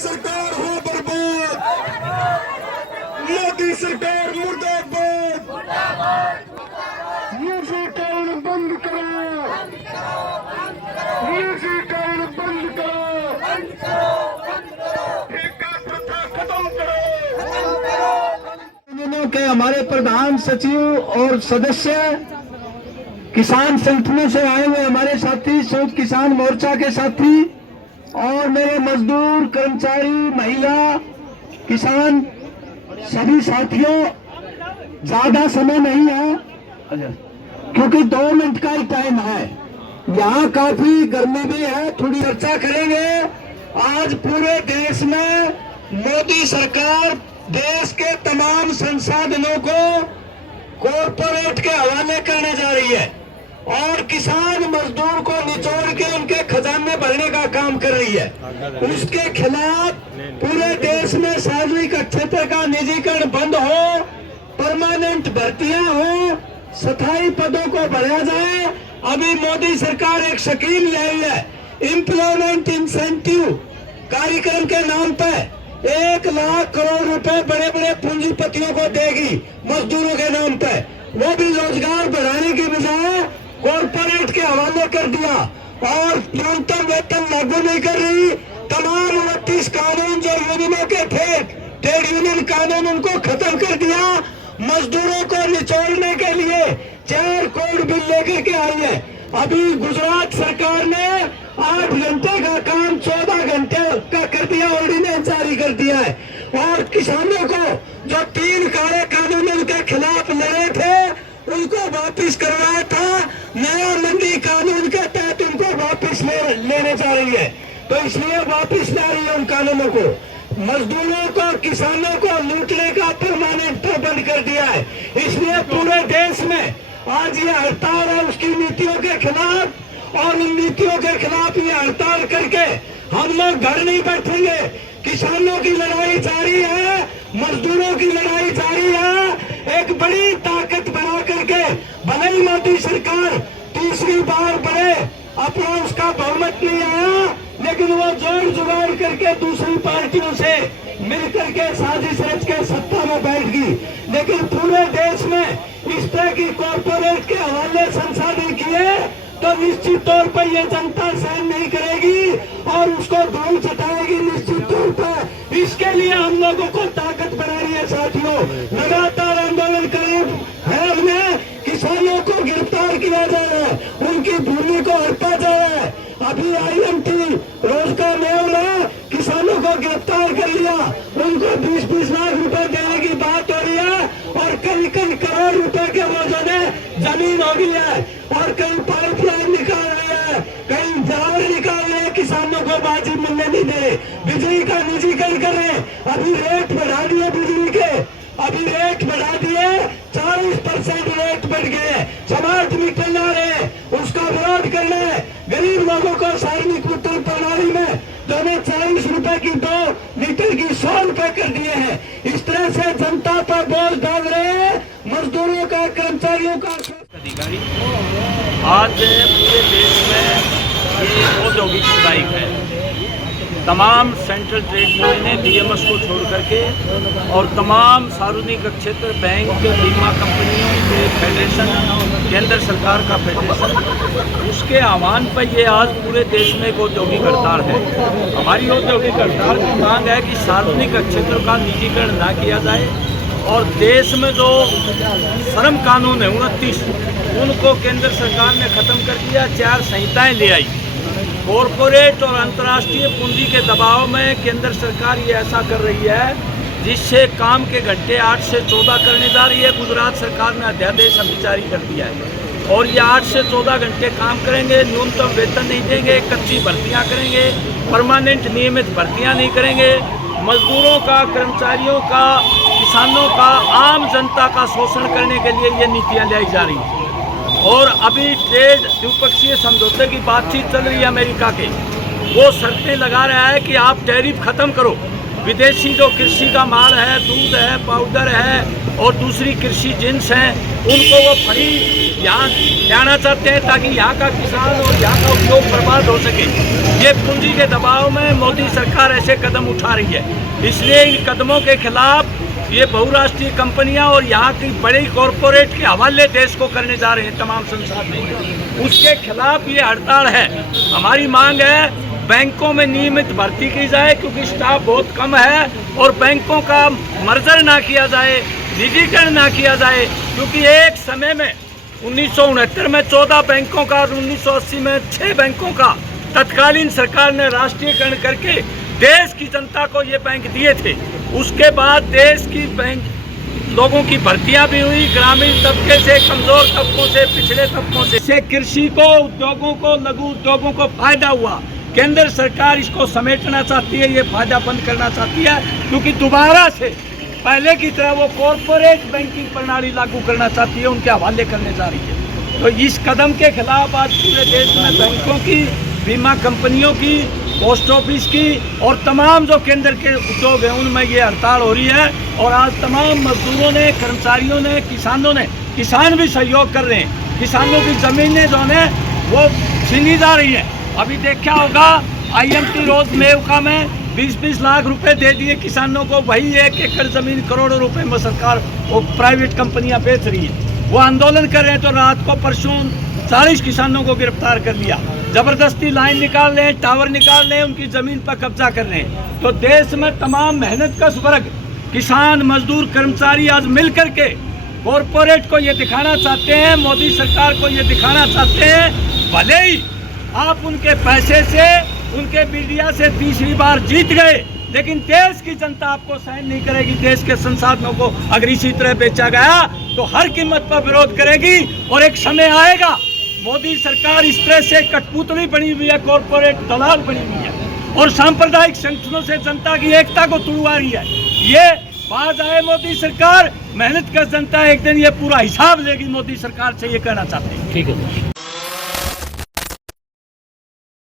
सरकार हो बर्बाद, मोदी सरकार मुर्दाबाद, यूजी टर्न बंद करो, यूजी टर्न बंद करो, ठेका प्रथा खत्म करो। के हमारे प्रधान सचिव और सदस्य, किसान संगठनों से आए हुए हमारे साथी, संयुक्त किसान मोर्चा के साथी और मेरे मजदूर, कर्मचारी, महिला, किसान सभी साथियों, ज्यादा समय नहीं है क्योंकि 2 मिनट का ही टाइम है। यहाँ काफी गर्मी भी है, थोड़ी चर्चा करेंगे। आज पूरे देश में मोदी सरकार देश के तमाम संसाधनों को कॉरपोरेट के हवाले करने जा रही है और किसान मजदूर को निचोड़ के उनके खजाने भरने का काम कर रही है। उसके खिलाफ पूरे देश में सार्वजनिक क्षेत्र का निजीकरण बंद हो, परमानेंट भर्तियां हो, स्थायी पदों को भरा जाए। अभी मोदी सरकार एक स्कीम ले आई है, एम्प्लॉयमेंट इंसेंटिव कार्यक्रम के नाम पे 1 लाख करोड़ रुपए बड़े बड़े पूंजीपतियों को देगी मजदूरों के नाम पे। वो भी रोजगार बढ़ाने की बजाय कॉरपोरेट के हवाले कर दिया और न्यूनतम वेतन लागू नहीं कर रही। तमाम 29 कानून जो यूनियनों के थे, ट्रेड यूनियन कानून, उनको खत्म कर दिया। मजदूरों को निचोड़ने के लिए 4 करोड़ बिल लेकर के आई है। अभी गुजरात सरकार ने 8 घंटे का काम 14 घंटे का कर दिया, ऑर्डिनेंस जारी कर दिया है। और किसानों को जो 3 काले कानून उनके खिलाफ लड़े थे उनको वापिस करवाया था। नया मंडी कानून के तहत उनको वापिस लेने जा रही है, तो इसलिए वापिस ला रही है उन कानूनों को। मजदूरों को, किसानों को लूटने का परमानेंट बंद कर दिया है। इसलिए पूरे देश में आज ये हड़ताल है उसकी नीतियों के खिलाफ, और उन नीतियों के खिलाफ ये हड़ताल करके हम लोग घर नहीं बैठेंगे। किसानों की लड़ाई जारी है, मजदूरों की लड़ाई जारी है। एक बड़ी ताकत बना करके भले ही मोदी सरकार तीसरी बार बढ़े, अपना उसका बहुमत नहीं आया, लेकिन वो जोड़ जुगाड़ करके दूसरी पार्टियों से मिलकर के साजिश रच के सत्ता में बैठ गई। लेकिन पूरे देश में इस तरह की कॉर्पोरेट के हवाले संसाधन किए तो निश्चित तौर पर यह जनता सहन नहीं करेगी और उसको धूल चटाएगी निश्चित तौर पर। इसके लिए हम लोगों को ताकत बनानी है साथियों। लगातार आंदोलन करें है, हमने किसानों को गिरफ्तार किया जा रहा है, उनकी भूमि को हड़पा जा रहा है। अभी IMT रोजगार मेल में किसानों को गिरफ्तार कर लिया, उनको 20-20 लाख रुपए देने की बात हो रही है और कई करोड़ रुपए के वो जो जमीन हो गई है और कई पाइपलाइन निकाल रही है, कई जावर निकाल रहे हैं, किसानों को बाजी मिलने नहीं दे, बिजली का निजीकरण कर रहे हैं। अभी रेट बढ़ा दिए बिजली के, अभी रेट बढ़ा दिए, 40% रेट बढ़ गए। स्मार्ट मीटर ला रहे हैं, उसका विरोध करना है। गरीब लोगों को सार्वजनिक वितरण प्रणाली में दोनों 40 रुपए की 2 लीटर की 100 रुपए कर दिए हैं। इस तरह से जनता पर बोझ डाल रहे हैं, मजदूरों का, कर्मचारियों का। अधिकारी आज पूरे देश में ये औद्योगिक स्ट्राइक है। तमाम सेंट्रल ट्रेड यूनियनें DMS को छोड़ करके और तमाम सार्वजनिक क्षेत्र बैंक, बीमा कंपनियों के फेडरेशन, केंद्र सरकार का फेडरेशन, उसके आह्वान पर ये आज पूरे देश में एक औद्योगिक हड़ताल है। हमारी औद्योगिक हड़ताल की मांग है कि सार्वजनिक क्षेत्र का निजीकरण ना किया जाए और देश में जो श्रम कानून है 29, उनको केंद्र सरकार ने ख़त्म कर दिया। 4 संहिताएँ ले आई। कॉरपोरेट और अंतर्राष्ट्रीय पूंजी के दबाव में केंद्र सरकार ये ऐसा कर रही है जिससे काम के घंटे 8 से 14 करने जा रही है। गुजरात सरकार ने अध्यादेश अभी जारी कर दिया है और ये 8 से 14 घंटे काम करेंगे, न्यूनतम वेतन नहीं देंगे, कच्ची भर्तियां करेंगे, परमानेंट नियमित भर्तियां नहीं करेंगे। मजदूरों का, कर्मचारियों का, किसानों का, आम जनता का शोषण करने के लिए ये नीतियाँ लाई जा रही हैं। और अभी ट्रेड द्विपक्षीय समझौते की बातचीत चल रही है अमेरिका के, वो शर्तें लगा रहा है कि आप टैरिफ ख़त्म करो विदेशी जो कृषि का माल है, दूध है, पाउडर है और दूसरी कृषि जिन्स हैं, उनको वो फ्री यहाँ लाना चाहते हैं ताकि यहाँ का किसान और यहाँ का उद्योग बर्बाद हो सके। ये पूंजी के दबाव में मोदी सरकार ऐसे कदम उठा रही है। इसलिए इन कदमों के खिलाफ ये बहुराष्ट्रीय कंपनियां और यहाँ की बड़ी कॉरपोरेट के हवाले देश को करने जा रहे हैं तमाम संसाधन, उसके खिलाफ ये हड़ताल है। हमारी मांग है बैंकों में नियमित भर्ती की जाए क्योंकि स्टाफ बहुत कम है, और बैंकों का मर्जर ना किया जाए, निजीकरण ना किया जाए, क्योंकि एक समय में 1969 में 14 बैंकों का और 1980 में 6 बैंकों का तत्कालीन सरकार ने राष्ट्रीयकरण करके देश की जनता को ये बैंक दिए थे। उसके बाद देश की बैंक लोगों की भर्तियां भी हुई, ग्रामीण तबके से, कमजोर तबकों से, पिछड़े तबकों से कृषि को, उद्योगों को, लघु उद्योगों को फायदा हुआ। केंद्र सरकार इसको समेटना चाहती है, ये फायदा बंद करना चाहती है, क्योंकि दोबारा से पहले की तरह वो कॉरपोरेट बैंकिंग प्रणाली लागू करना चाहती है, उनके हवाले करने जा रही है। तो इस कदम के खिलाफ आज पूरे देश में बैंकों की, बीमा कंपनियों की, पोस्ट ऑफिस की और तमाम जो केंद्र के उद्योग हैं उनमें ये हड़ताल हो रही है। और आज तमाम मजदूरों ने, कर्मचारियों ने, किसानों ने, किसान भी सहयोग कर रहे हैं। किसानों की ज़मीनें जो है वो छीनी जा रही है। अभी देखा होगा IMT रोज मेवका में 20-20 लाख रुपए दे दिए किसानों को, वही 1 एकड़ ज़मीन करोड़ों रुपए में सरकार वो प्राइवेट कंपनियां बेच रही है। वो आंदोलन कर रहे हैं तो रात को परसों 40 किसानों को गिरफ्तार कर लिया। जबरदस्ती लाइन निकाल रहे हैं, टावर निकाल रहे हैं, उनकी ज़मीन पर कब्जा कर रहे हैं। तो देश में तमाम मेहनतकश वर्ग, किसान, मजदूर, कर्मचारी आज मिल करके कॉरपोरेट को ये दिखाना चाहते हैं, मोदी सरकार को ये दिखाना चाहते हैं, भले ही आप उनके पैसे से, उनके मीडिया से तीसरी बार जीत गए, लेकिन देश की जनता आपको सहन नहीं करेगी। देश के संसाधनों को अगर इसी तरह बेचा गया तो हर कीमत पर विरोध करेगी। और एक समय आएगा, मोदी सरकार इस तरह से कठपुतली बनी हुई है, कॉरपोरेट दलाल बनी हुई है और सांप्रदायिक संगठनों से जनता की एकता को तुड़वा रही है। ये बाज आए मोदी सरकार, मेहनत का जनता एक दिन ये पूरा हिसाब लेगी मोदी सरकार से, ये कहना चाहते हैं। ठीक है।